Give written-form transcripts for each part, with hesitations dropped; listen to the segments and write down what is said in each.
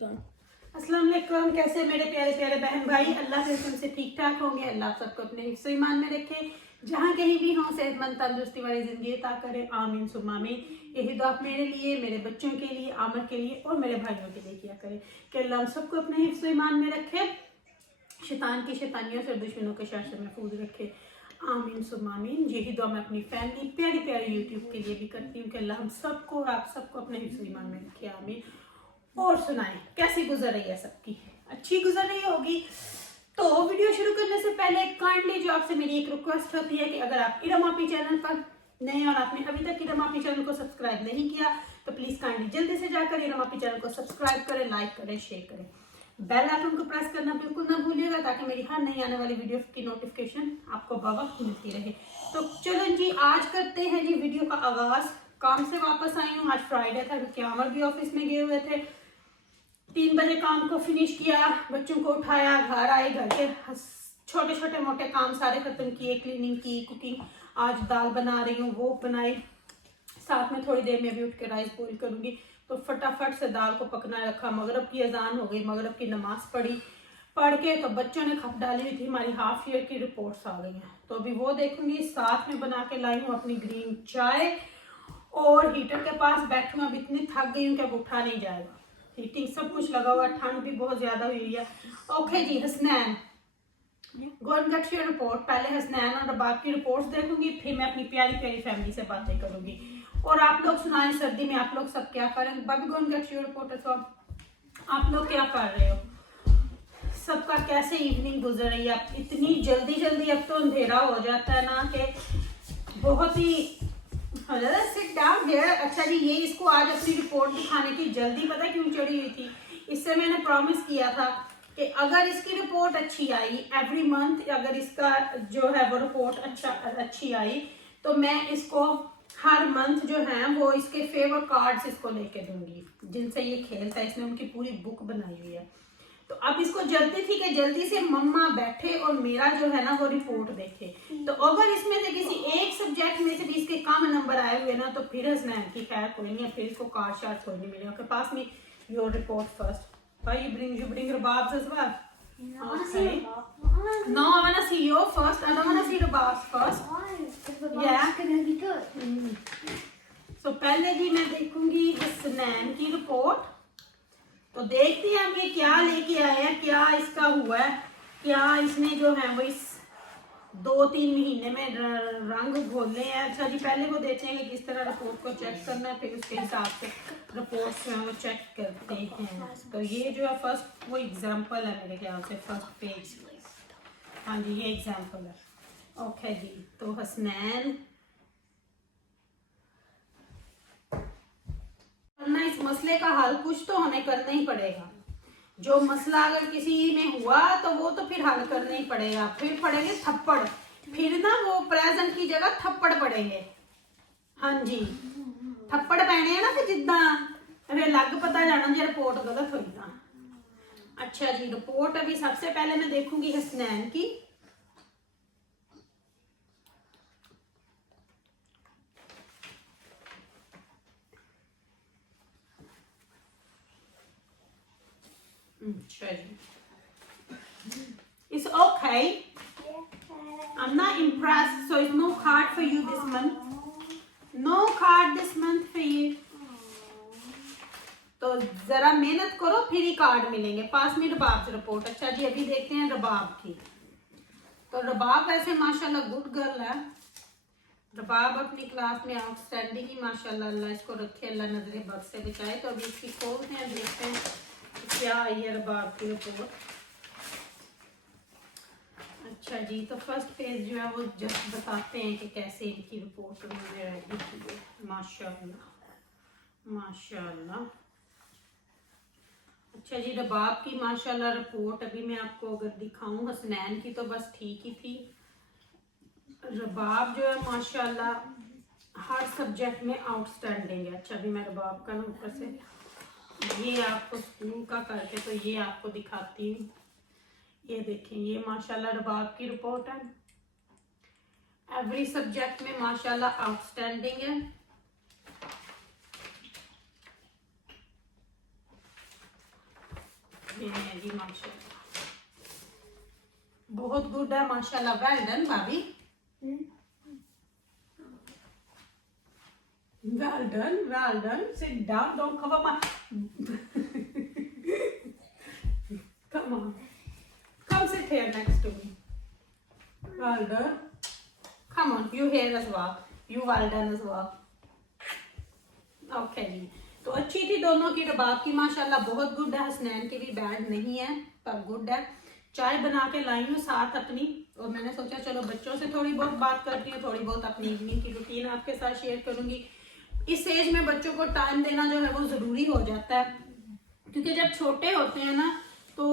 अस्सलाम वालेकुम। कैसे मेरे प्यारे प्यारे बहन भाई, अल्लाह के हुक्म से ठीक ठाक होंगे। अल्लाह आप सबको अपने हिफ्ज़ ईमान में रखे, जहाँ कहीं भी हों सेहतमंद तंदुरुस्ती वाली जिंदगी अता करे। आमीन सुम्मा आमीन। यही दुआ आप मेरे लिए, मेरे बच्चों के लिए, आमर के लिए और मेरे भाइयों के लिए किया करे कि अल्लाह हम सबको अपने हिफ्ज़ ईमान में रखे, शैतान की शैतानियों से, दुश्मनों के शर से महफूज रखे। आमीन सुम्मा आमीन। यही दुआ मैं अपनी फैमिली प्यारी प्यारी यूट्यूब के लिए भी करती हूँ कि अल्लाह हम सबको और आप सबको अपने हिफ्ज़ ईमान में रखे। आमीन। और सुनाएं कैसी गुजर रही है सबकी, अच्छी गुजर रही होगी। तो वीडियो शुरू करने से पहले काइंडली जो आपसे मेरी एक रिक्वेस्ट होती है कि अगर आप इरम आपी चैनल पर नए और आपने अभी तक इरम आपी चैनल को सब्सक्राइब नहीं किया तो प्लीज काइंडली जल्दी से जाकर इरम आपी चैनल को सब्सक्राइब करें, लाइक करें, शेयर करें, बेल आइकन को प्रेस करना बिल्कुल ना भूलिएगा ताकि मेरी हर नई आने वाली वीडियो की नोटिफिकेशन आपको बवक्त मिलती रहे। तो चलो जी, आज करते हैं जी वीडियो का आगाज। काम से वापस आई हूँ, आज फ्राइडे था क्योंकि अमर भी ऑफिस में गए हुए थे। 3 बजे काम को फिनिश किया, बच्चों को उठाया, घर आए, घर के छोटे छोटे मोटे काम सारे खत्म किए, क्लीनिंग की, कुकिंग, आज दाल बना रही हूँ वो बनाई, साथ में थोड़ी देर में भी उठ के राइस बॉईल करूंगी। तो फटाफट से दाल को पकना रखा, मगरब की अजान हो गई, मगरब की नमाज पढ़ के तो बच्चों ने खप डाली हुई थी, हमारी हाफ ईयर की रिपोर्ट्स आ गई हैं तो अभी वो देखूंगी। साथ में बना के लाई हूँ अपनी ग्रीन चाय और हीटर के पास बैठी हूँ। अब इतनी थक गई हूँ कि अब उठा नहीं जाएगा, हीटिंग सब कुछ लगा हुआ, ठंड भी बहुत ज्यादा हुई है। Okay ji, Hasnain go and get your report. पहले हसनैन और रबाब की रिपोर्ट्स देखूंगी, फिर मैं अपनी प्यारी प्यारी फैमिली से बातें करूंगी। और आप लोग सुनाएं, सर्दी में आप लोग सब क्या करें। बाबी go and get your report. तो आप लोग क्या कर रहे हो, सबका कैसे इवनिंग गुजर रही है। अब इतनी जल्दी जल्दी अब तो अंधेरा हो जाता है ना कि बहुत ही सिट डाउन हियर। अच्छा जी, ये इसको आज अपनी रिपोर्ट दिखाने की जल्दी पता क्यों चढ़ी हुई थी, इससे मैंने प्रॉमिस किया था कि अगर इसकी रिपोर्ट अच्छी आई एवरी मंथ, अगर इसका जो है वो रिपोर्ट अच्छी आई तो मैं इसको हर मंथ जो है वो इसके फेवर कार्ड्स इसको लेके दूंगी जिनसे ये खेलता है। इसने उनकी पूरी बुक बनाई हुई है। तो अब इसको जल्दी थी कि जल्दी से मम्मा बैठे और मेरा जो है ना वो रिपोर्ट देखे। तो अगर इसमें से किसी एक सब्जेक्ट में से भी इसके कम नंबर आए हुए ना तो फिर हंसना की खैर कोई नहीं है, फिर इसको कार्ड शार्ड कोई नहीं मिलेगा। पास में your report first. Why you bring Rababs as well? I want to see Okay. Rabab. No, I want to see your first. I don't want to see Rababs first. Why? If Rabab's Yeah. gonna be good. So पहले जी मैं देखूंगी हसनैन की report. तो देखते हैं अब ये क्या लेके आया है, क्या इसका हुआ है, क्या इसने जो है वो इस 2-3 महीने में रंग घोले हैं। अच्छा जी, पहले वो देखते हैं कि किस तरह रिपोर्ट को चेक करना है, फिर उसके हिसाब से रिपोर्ट जो है वो चेक करते हैं। तो ये जो है फर्स्ट वो एग्जाम्पल है मेरे ख्याल से, फर्स्ट पेज। हाँ जी, ये एग्जाम्पल है। ओके जी, तो हसनैन करना, इस मसले का हल कुछ तो हमें करना ही पड़ेगा। जो मसला अगर किसी में हुआ तो वो तो फिर हल करना ही पड़ेगा। फिर पड़ेंगे थप्पड़, फिर ना वो प्रेजेंट की जगह थप्पड़ पड़ेंगे। हाँ जी, थप्पड़ पैने हैं ना कि जिद्दां फिर लग पता जाना जो रिपोर्ट गलत हुई ना। अच्छा जी, रिपोर्ट अभी सबसे पहले मैं देखूंगी हसनैन की। अच्छा जी, it's okay. I'm not impressed, so it's no card for you this month. No card this month for you. तो जरा मेहनत करो फिर ही कार्ड मिलेंगे। पास में रबाब से रिपोर्ट। अच्छा जी, अभी देखते हैं रबाब की। तो रबाब वैसे माशाल्लाह गुड गर्ल है। रबाब अपनी क्लास में आउटस्टैंडिंग ही माशाल्लाह, अल्लाह इसको रखे, अल्लाह नजरे बद से बचाए। तो अभी इसकी खोलते हैं, देखते हैं क्या आई है रबाब की रिपोर्ट। अच्छा जी, तो फर्स्ट पेज जो है वो जस्ट बताते हैं कि कैसे इनकी रिपोर्ट उन्होंने रेडी की है। माशाल्लाह माशाल्लाह। अच्छा जी, रबाब की माशाल्लाह रिपोर्ट अभी मैं आपको अगर दिखाऊं, हसनैन की तो बस ठीक ही थी। रबाब जो है माशाल्लाह हर सब्जेक्ट में आउटस्टैंडिंग है। अच्छा, अभी मैं रबाब का ऊपर से ये आपको स्कूल का करके तो ये आपको दिखाती हूँ। ये देखें, ये माशाल्लाह रबाब की रिपोर्ट है। एवरी सब्जेक्ट में माशाल्लाह आउटस्टैंडिंग है। ये है जी माशाल्लाह, बहुत गुड है माशाल्लाह, वेल डन भाभी, well done, sit down, don't cover my come on, come sit here next to me, well done, come on, you here as well, you well done as well, okay जी। तो अच्छी थी दोनों की, रबाब की माशाल्लाह बहुत good है, हसनैन की भी बैड नहीं है पर गुड है। चाय बना के लाई हूँ साथ अपनी, और मैंने सोचा चलो बच्चों से थोड़ी बहुत बात करती हूँ, थोड़ी बहुत अपनी इवनिंग की रूटीन आपके साथ शेयर करूंगी। इस एज में बच्चों को टाइम देना जो है वो ज़रूरी हो जाता है, क्योंकि जब छोटे होते हैं ना तो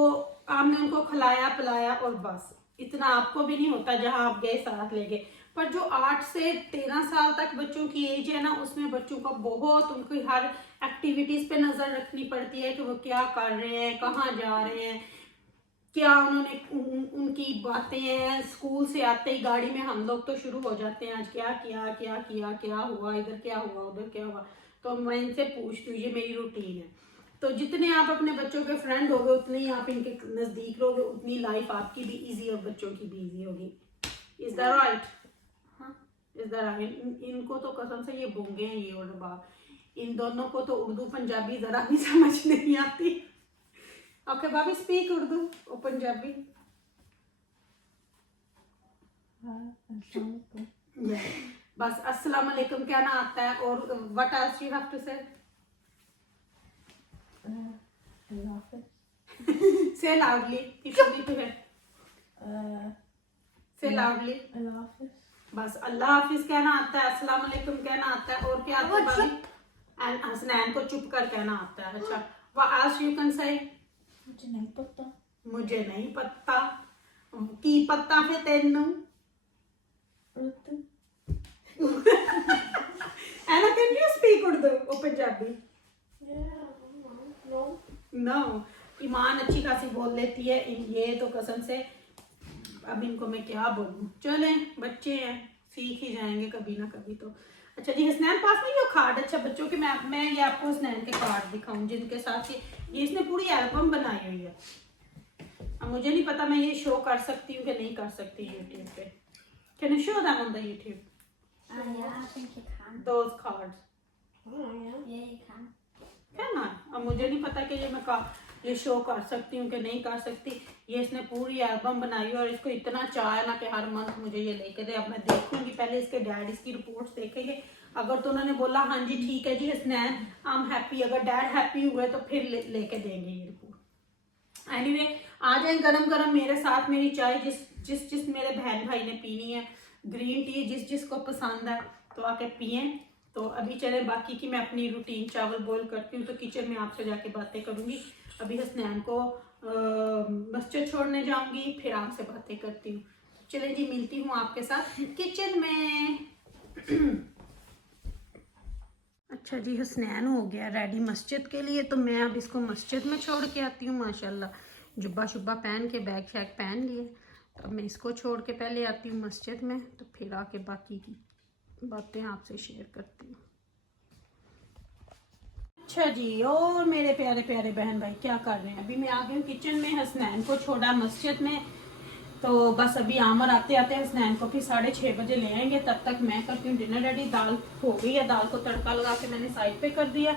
आपने उनको खिलाया पिलाया और बस इतना आपको भी नहीं होता जहां आप गए साथ ले गए। पर जो 8 से 13 साल तक बच्चों की एज है ना, उसमें बच्चों को बहुत उनकी हर एक्टिविटीज़ पे नज़र रखनी पड़ती है कि वो क्या कर रहे हैं, कहाँ जा रहे हैं, क्या उन्होंने उनकी बातें हैं। स्कूल से आते ही गाड़ी में हम लोग तो शुरू हो जाते हैं, आज क्या किया क्या किया, क्या हुआ, इधर क्या हुआ, उधर क्या हुआ। तो मैं इनसे पूछती हूँ, ये मेरी रूटीन है। तो जितने आप अपने बच्चों के फ्रेंड होगे उतने ही आप इनके नज़दीक रहोगे, उतनी लाइफ आपकी भी इजी और बच्चों की भी इजी होगी। Is that right? Is that right? इनको तो कसम से ये बोंगे हैं ये और रबाब, इन दोनों को तो उर्दू पंजाबी ज़रा भी समझ नहीं आती। ओके भाभी, स्पीक उर्दू और पंजाबी। बस अस्सलाम वालेकुम कहना आता है, और what else you have to say? Say loudly if you need to hear. Say loudly. बस अल्लाह हाफिज कहना आता है, अस्सलाम वालेकुम कहना आता है, और क्या आता है भाभी? एंड हसनैन को चुप कर कहना आता है। अच्छा, what else you can say? मुझे नहीं पता। मुझे नहीं पता की पता है तेनू। एना कैन यू स्पीक उर्दू और पंजाबी? नो, ईमान अच्छी खासी बोल लेती है, ये तो कसम से अब इनको मैं क्या बोलूं। चले बच्चे हैं, सीख ही जाएंगे कभी ना कभी तो। अच्छा जी, हसनैन पास नहीं हो कार्ड? अच्छा बच्चों के मैं ये आपको हसनैन के कार्ड दिखाऊं जिनके साथ ये इसने पूरी एल्बम बनाई हुई है। अब मुझे नहीं पता मैं ये शो कर सकती हूँ कि नहीं कर सकती यूट्यूब पे। Can you show them on the YouTube? Yeah, I think you can. Those cards Yeah, you can. है ना। अब मुझे नहीं पता कि ये शो कर सकती हूँ कि नहीं कर सकती। ये इसने पूरी एल्बम बनाई और इसको इतना चाह है ना कि हर मंथ मुझे ये लेके दे। अब मैं देखूंगी, पहले इसके डैड इसकी रिपोर्ट्स देखेंगे। अगर तो उन्होंने बोला हाँ जी ठीक है जी हसनैन आई एम हैप्पी, अगर डैड हैप्पी हुए तो फिर लेके देंगे ये रिपोर्ट। एनीवे, आ जाए गरम गरम मेरे साथ मेरी चाय, जिस मेरे बहन भाई ने पीनी है, ग्रीन टी जिसको पसंद है तो आके पिए। तो अभी चले बाकी की मैं अपनी रूटीन चावल बॉईल करती हूँ, तो किचन में आपसे जाके बातें करूँगी। अभी हसनैन को मस्जिद छोड़ने जाऊँगी, फिर आपसे बातें करती हूँ। चले जी, मिलती हूँ आपके साथ किचन में। अच्छा जी, हसनैन हो गया रेडी मस्जिद के लिए, तो मैं अब इसको मस्जिद में छोड़ के आती हूँ। माशाल्लाह जुब्बा शुब्बा पहन के, बैग शैग पहन लिए, तो अब मैं इसको छोड़ के पहले आती हूँ मस्जिद में, तो फिर आके बाकी की बातें आपसे शेयर करती हूँ। अच्छा जी, और मेरे प्यारे प्यारे बहन भाई क्या कर रहे हैं? अभी मैं आ गई हूँ किचन में, हसनैन को छोड़ा मस्जिद में, तो बस अभी आमर आते आते हसनैन को फिर 6:30 बजे ले आएंगे। तब तक मैं करती हूँ डिनर रेडी। दाल हो गई है, दाल को तड़का लगा के मैंने साइड पे कर दिया।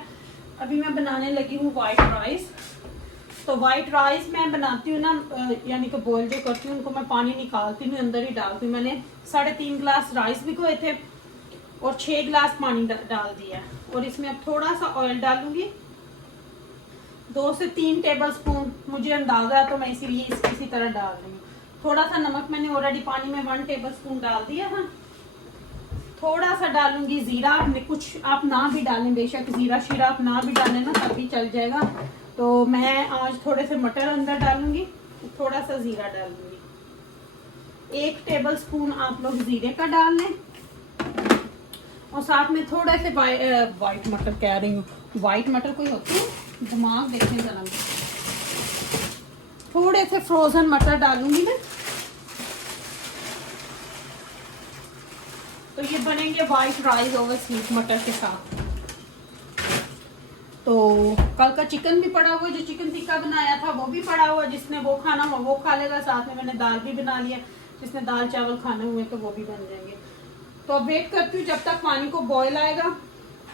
अभी मैं बनाने लगी हूँ वाइट राइस। तो वाइट राइस मैं बनाती हूँ ना, यानी कि बॉईल जो करती हूँ उनको मैं पानी निकालती हूँ, अंदर ही डालती हूँ। मैंने 3.5 गिलास राइस भिगोए थे और 6 गिलास पानी डाल दिया। और इसमें अब थोड़ा सा ऑयल डालूंगी, 2 से 3 टेबल स्पून मुझे अंदाजा है, तो मैं इसीलिए इसी तरह डाल रही हूँ। थोड़ा सा नमक मैंने ऑलरेडी पानी में 1 टेबल स्पून डाल दिया था। थोड़ा सा डालूंगी जीरा, कुछ आप ना भी डालें, बेशक जीरा शीरा आप ना भी डालें ना तब भी चल जाएगा। तो मैं आज थोड़े से मटर अंदर डालूंगी, थोड़ा सा जीरा डालूंगी। 1 टेबल स्पून आप लोग जीरे का डाल लें, और साथ में थोड़े से वाइट मटर कह रही हूँ, वाइट मटर कोई होती है, दिमाग देखें जरा, थोड़े से फ्रोजन मटर डालूंगी मैं। तो ये बनेंगे वाइट राइस ओवर स्वीट मटर के साथ। तो कल का चिकन भी पड़ा हुआ, जो चिकन टिक्का बनाया था वो भी पड़ा हुआ, जिसने वो खाना हो वो खा लेगा। साथ में मैंने दाल भी बना लिया, जिसने दाल चावल खाने हुए तो वो भी बन जाएंगे। तो अब वेट करती हूँ जब तक पानी को बॉयल आएगा,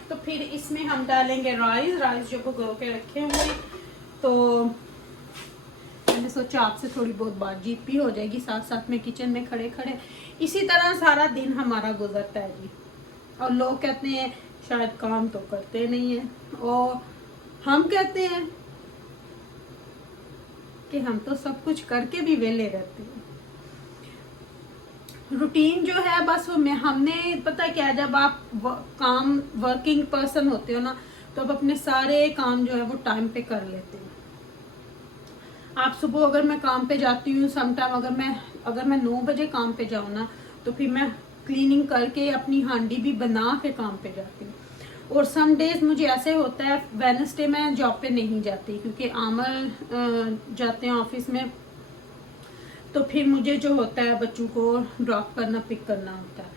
तो फिर इसमें हम डालेंगे राइस जो भिगो के रखे हुए। तो मैंने सोचा आपसे थोड़ी बहुत बातचीत भी हो जाएगी साथ साथ में किचन में खड़े खड़े। इसी तरह सारा दिन हमारा गुजरता है जी। और लोग कहते हैं शायद काम तो करते नहीं है, और हम कहते हैं कि हम तो सब कुछ करके भी वेले रहते हैं। रूटीन जो है बस वो हमने पता क्या, जब आप काम वर्किंग पर्सन होते हो ना, तो अब अपने सारे काम जो है वो टाइम पे कर लेते हैं। आप सुबह अगर मैं काम पे जाती हूँ, समटाइम अगर मैं 9 बजे काम पे जाऊँ ना, तो फिर मैं क्लीनिंग करके अपनी हांडी भी बना के काम पे जाती हूँ। और सम डेज मुझे ऐसे होता है, वेडनेसडे मैं जॉब पे नहीं जाती क्योंकि आमर जाते हैं ऑफिस में, तो फिर मुझे जो होता है बच्चों को ड्रॉप करना पिक करना होता है।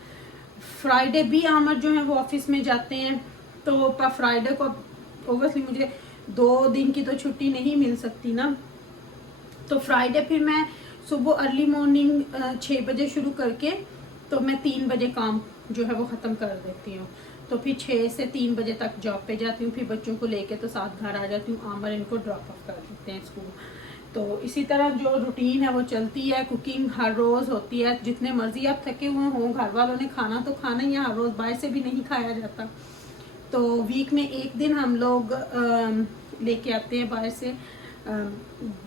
फ्राइडे भी आमर जो है वो ऑफिस में जाते हैं, तो पर फ्राइडे को ओबियसली मुझे 2 दिन की तो छुट्टी नहीं मिल सकती ना। तो फ्राइडे फिर मैं सुबह अर्ली मॉर्निंग 6 बजे शुरू करके तो मैं 3 बजे काम जो है वो ख़त्म कर देती हूँ। तो फिर 6 से 3 बजे तक जॉब पे जाती हूँ, फिर बच्चों को लेके तो साथ घर आ जाती हूँ। आमर इनको ड्रॉप ऑफ कर देते हैं स्कूल। तो इसी तरह जो रूटीन है वो चलती है। कुकिंग हर रोज़ होती है, जितने मर्जी आप थके हुए हों, घर वालों ने खाना तो खाना ही है, हर रोज़ बाहर से भी नहीं खाया जाता। तो वीक में एक दिन हम लोग लेके आते हैं बाहर से,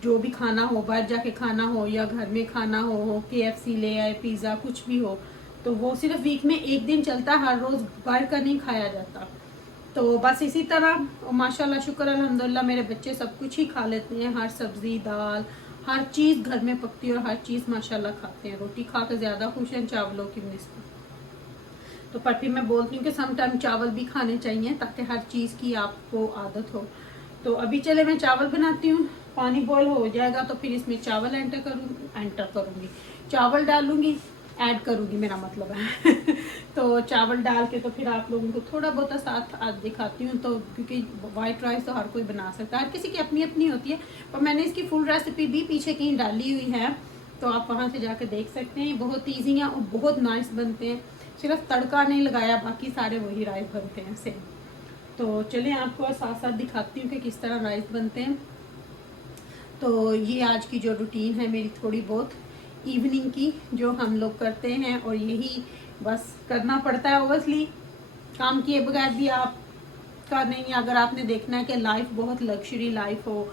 जो भी खाना हो, बाहर जाके खाना हो या घर में खाना हो, KFC ले आए, पिज़्ज़ा, कुछ भी हो, तो वो सिर्फ वीक में एक दिन चलता है, हर रोज़ बाहर का नहीं खाया जाता। तो बस इसी तरह माशाल्लाह शुक्र अल्हम्दुलिल्लाह मेरे बच्चे सब कुछ ही खा लेते हैं, हर सब्ज़ी दाल हर चीज़ घर में पकती है और हर चीज़ माशाल्लाह खाते हैं। रोटी खा कर ज़्यादा खुश हैं चावलों की निस्बत। तो पर फिर मैं बोलती हूँ कि सम टाइम चावल भी खाने चाहिए ताकि हर चीज़ की आपको आदत हो। तो अभी चले मैं चावल बनाती हूँ, पानी बॉयल हो जाएगा तो फिर इसमें चावल एंटर करूँगी, चावल डालूँगी, ऐड करूँगी मेरा मतलब है तो चावल डाल के तो फिर आप लोगों को थोड़ा बहुत साथ आज दिखाती हूँ। तो क्योंकि वाइट राइस तो हर कोई बना सकता है, हर किसी की अपनी अपनी होती है, पर मैंने इसकी फुल रेसिपी भी पीछे कहीं डाली हुई है, तो आप वहाँ से जाके देख सकते हैं। बहुत ईजी हैं और बहुत नाइस बनते हैं, सिर्फ तड़का नहीं लगाया, बाकी सारे वही राइस बनते हैं सेम। तो चलिए आपको साथ साथ दिखाती हूँ कि किस तरह राइस बनते हैं। तो ये आज की जो रूटीन है मेरी, थोड़ी बहुत इवनिंग की जो हम लोग करते हैं, और यही बस करना पड़ता है। ओबियसली काम किए बगैर भी आप का नहीं, अगर आपने देखना है कि लाइफ बहुत लग्जरी लाइफ हो,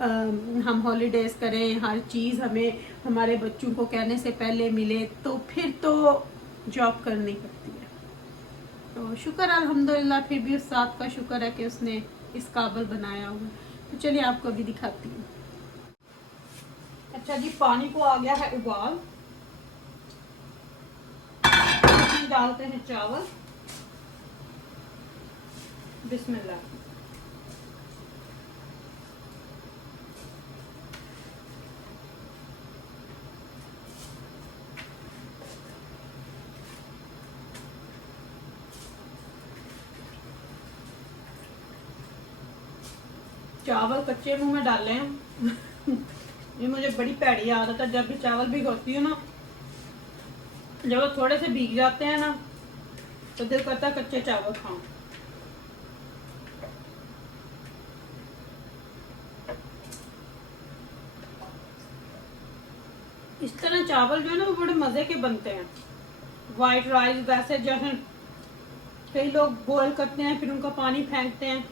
हम हॉलीडेज करें, हर चीज़ हमें हमारे बच्चों को कहने से पहले मिले, तो फिर तो जॉब करनी पड़ती है। तो शुक्र अल्हम्दुलिल्लाह, फिर भी उस साथ का शुक्र है कि उसने इस काबिल बनाया हुआ। तो चलिए आपको अभी दिखाती हूँ। अच्छा जी, पानी को आ गया है उबाल, डालते हैं चावल। बिस्मिल्लाह। चावल कच्चे मुंह में डाले हैं ये मुझे बड़ी पैड़ी आदत है, जब भी चावल भिगोती हूँ ना, जब वो थोड़े से भीग जाते हैं ना, तो दिल करता है कच्चे चावल खाऊं। इस तरह चावल जो है ना वो बड़े मजे के बनते हैं। वाइट राइस वैसे जैसे कई लोग बॉयल करते हैं फिर उनका पानी फेंकते हैं,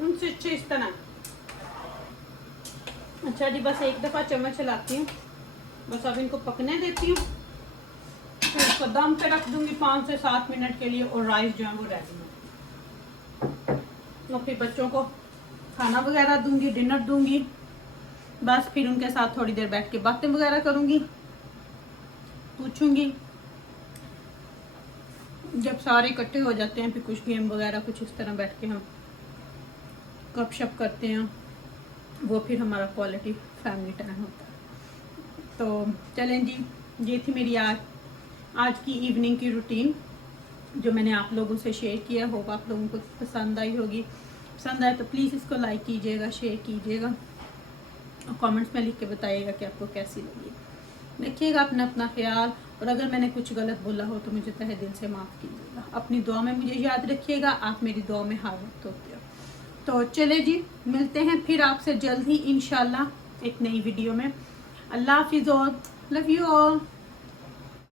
उनसे अच्छे इस तरह। अच्छा जी, बस एक दफा चम्मच चलाती हूँ, बस अब इनको पकने देती हूँ, फिर इसको दम पे रख दूंगी 5 से 7 मिनट के लिए, और राइस जो है वो रेडी है। और फिर बच्चों को खाना वगैरह दूंगी, डिनर दूंगी, बस फिर उनके साथ थोड़ी देर बैठ के बातें वगैरह करूंगी, पूछूंगी। जब सारे इकट्ठे हो जाते हैं फिर कुछ गेम वगैरह कुछ इस तरह बैठ के हम गपशप करते हैं, वो फिर हमारा क्वालिटी फैमिली टाइम होता है। तो चलें जी, ये थी मेरी आज की इवनिंग की रूटीन जो मैंने आप लोगों से शेयर किया। होप आप लोगों को पसंद आई होगी। पसंद आए तो प्लीज़ इसको लाइक कीजिएगा, शेयर कीजिएगा और कमेंट्स में लिख के बताइएगा कि आपको कैसी लगी। रखिएगा अपना अपना ख्याल, और अगर मैंने कुछ गलत बोला हो तो मुझे तहे दिल से माफ़ कीजिएगा। अपनी दुआ में मुझे याद रखिएगा, आप मेरी दुआ में हर वक्त होते हो। तो चले जी, मिलते हैं फिर आपसे जल्द ही इंशाल्लाह एक नई वीडियो में। अल्लाह हाफिज़ और लव यू ऑल।